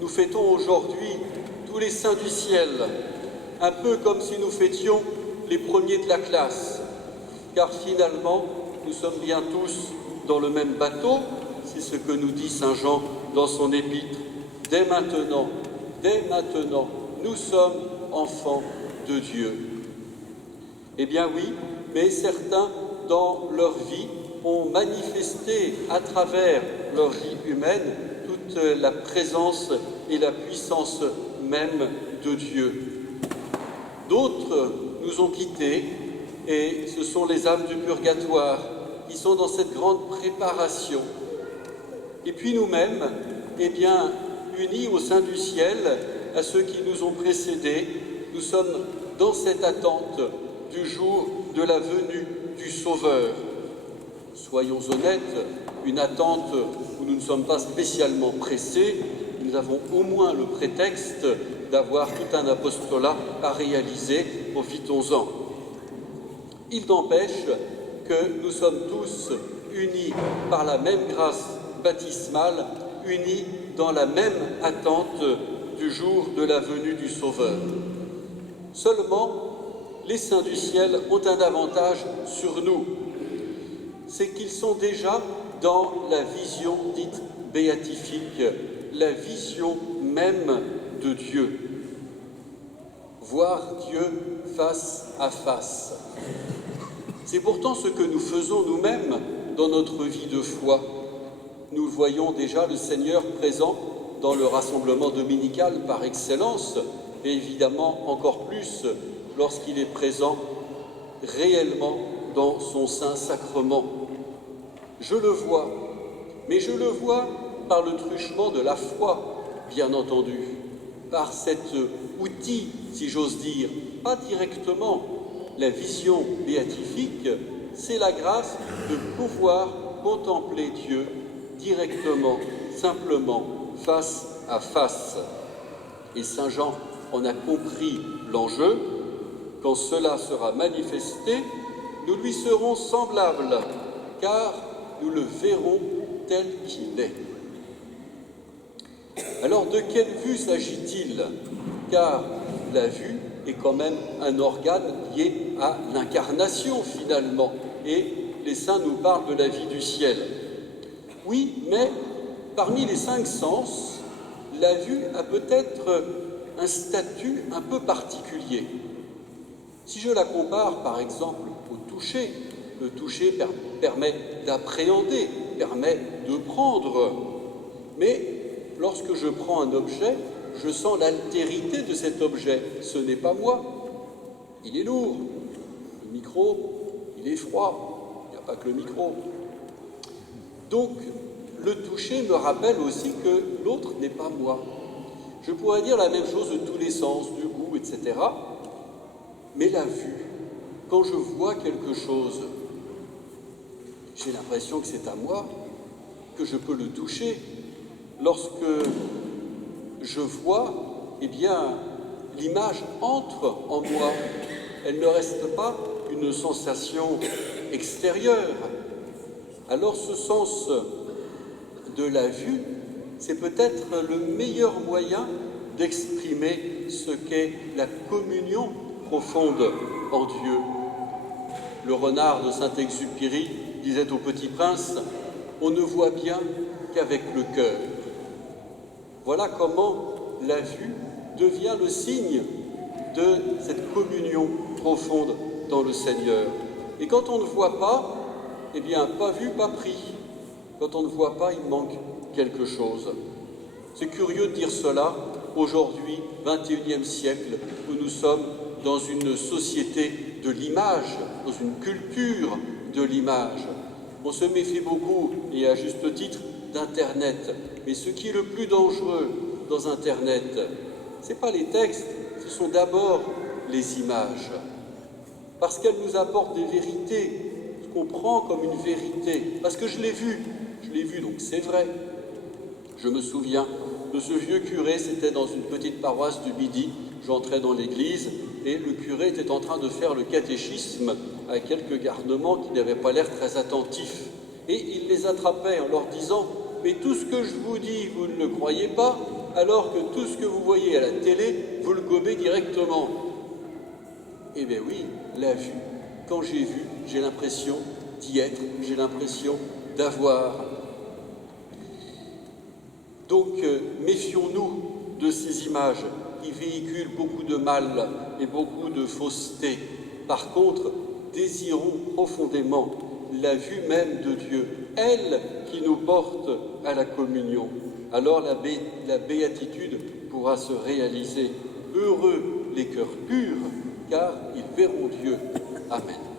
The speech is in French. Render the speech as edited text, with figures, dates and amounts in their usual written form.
Nous fêtons aujourd'hui tous les saints du ciel, un peu comme si nous fêtions les premiers de la classe, car finalement, nous sommes bien tous dans le même bateau, c'est ce que nous dit saint Jean dans son épître. Dès maintenant, nous sommes enfants de Dieu. Eh bien oui, mais certains, dans leur vie, ont manifesté à travers leur vie humaine toute la présence et la puissance même de Dieu. D'autres nous ont quittés, et ce sont les âmes du purgatoire qui sont dans cette grande préparation. Et puis nous-mêmes, eh bien, unis au sein du ciel, à ceux qui nous ont précédés, nous sommes dans cette attente du jour de la venue du Sauveur. Soyons honnêtes, une attente où nous ne sommes pas spécialement pressés, nous avons au moins le prétexte d'avoir tout un apostolat à réaliser, profitons-en. Il n'empêche que nous sommes tous unis par la même grâce baptismale, unis dans la même attente du jour de la venue du Sauveur. Seulement, les saints du ciel ont un avantage sur nous, c'est qu'ils sont déjà dans la vision dite béatifique, la vision même de Dieu. Voir Dieu face à face. C'est pourtant ce que nous faisons nous-mêmes dans notre vie de foi. Nous voyons déjà le Seigneur présent dans le rassemblement dominical par excellence, et évidemment encore plus lorsqu'il est présent réellement dans son saint sacrement. Je le vois, mais je le vois par le truchement de la foi, bien entendu, par cet outil, si j'ose dire, pas directement. La vision béatifique, c'est la grâce de pouvoir contempler Dieu directement, simplement, face à face. Et saint Jean en a compris l'enjeu. Quand cela sera manifesté, nous lui serons semblables, car nous le verrons tel qu'il est. Alors, de quelle vue s'agit-il? Car la vue est quand même un organe lié à l'incarnation, finalement, et les saints nous parlent de la vie du ciel. Oui, mais parmi les 5 sens, la vue a peut-être un statut un peu particulier. Si je la compare, par exemple, au toucher, le toucher permet d'appréhender, permet de prendre. Mais lorsque je prends un objet, je sens l'altérité de cet objet. Ce n'est pas moi. Il est lourd. Le micro, il est froid. Il n'y a pas que le micro. Donc, le toucher me rappelle aussi que l'autre n'est pas moi. Je pourrais dire la même chose de tous les sens, du goût, etc. Mais la vue, quand je vois quelque chose, j'ai l'impression que c'est à moi, que je peux le toucher. Lorsque je vois, eh bien, l'image entre en moi. Elle ne reste pas une sensation extérieure. Alors ce sens de la vue, c'est peut-être le meilleur moyen d'exprimer ce qu'est la communion profonde en Dieu. Le renard de Saint-Exupéry disait au Petit Prince, « On ne voit bien qu'avec le cœur ». Voilà comment la vue devient le signe de cette communion profonde dans le Seigneur. Et quand on ne voit pas, eh bien, pas vu, pas pris. Quand on ne voit pas, il manque quelque chose. C'est curieux de dire cela aujourd'hui, 21e siècle, où nous sommes dans une société de l'image, dans une culture de l'image. On se méfie beaucoup, et à juste titre, d'Internet. Mais ce qui est le plus dangereux dans Internet, ce n'est pas les textes, ce sont d'abord les images. Parce qu'elles nous apportent des vérités, ce qu'on prend comme une vérité. Parce que je l'ai vu, donc c'est vrai. Je me souviens de ce vieux curé, c'était dans une petite paroisse du Midi. J'entrais dans l'église et le curé était en train de faire le catéchisme à quelques garnements qui n'avaient pas l'air très attentifs. Et il les attrapait en leur disant « Mais tout ce que je vous dis, vous ne le croyez pas? alors que tout ce que vous voyez à la télé, vous le gobez directement. Eh bien oui, la vue. Quand j'ai vu, j'ai l'impression d'y être, j'ai l'impression d'avoir. Donc, méfions-nous de ces images qui véhiculent beaucoup de mal et beaucoup de fausseté. Par contre, désirons profondément la vue même de Dieu, elle qui nous porte à la communion. Alors la béatitude pourra se réaliser. Heureux les cœurs purs, car ils verront Dieu. Amen.